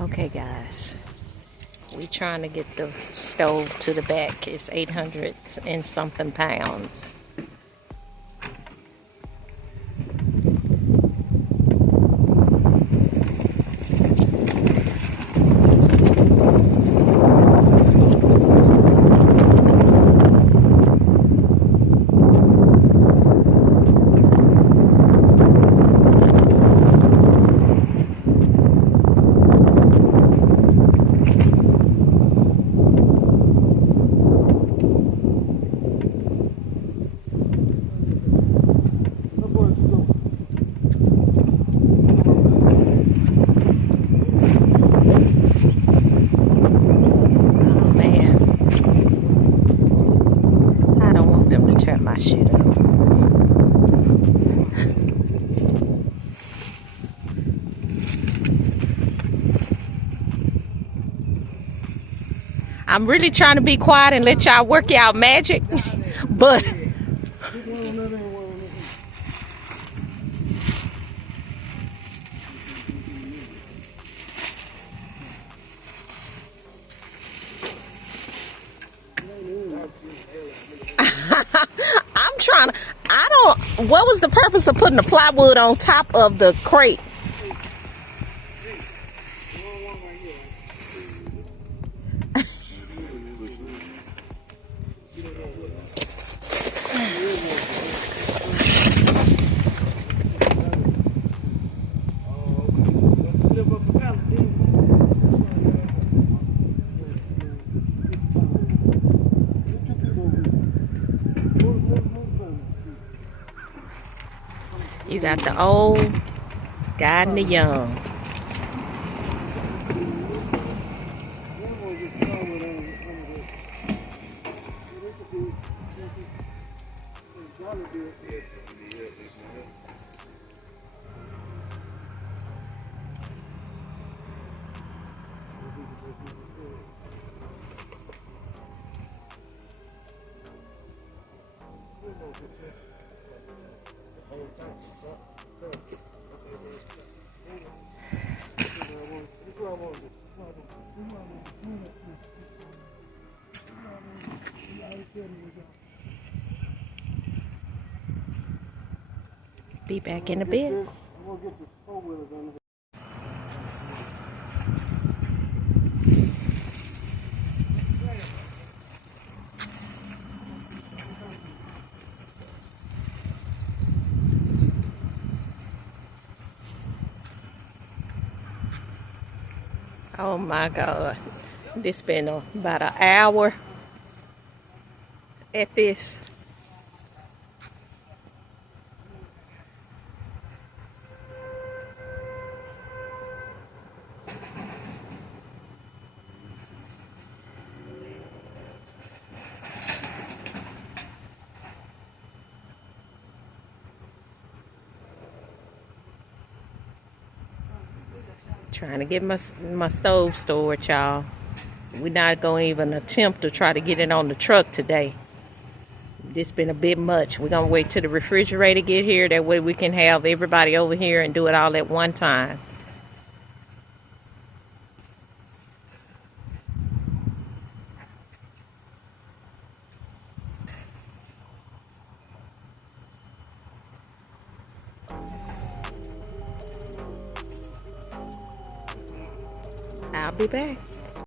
Okay, guys, we trying to get the stove to the back. It's 800 and something pounds. My shit up. I'm really trying to be quiet and let y'all work y'all magic, but I'm trying to, what was the purpose of putting the plywood on top of the crate? You got the old guiding the young. Be back in a bit. Oh my God, this been about an hour at this. Trying to get my stove stored, y'all. We're not going to even attempt to try to get it on the truck today. This been a bit much. We're going to wait till the refrigerator get here. That way we can have everybody over here and do it all at one time. I'll be back.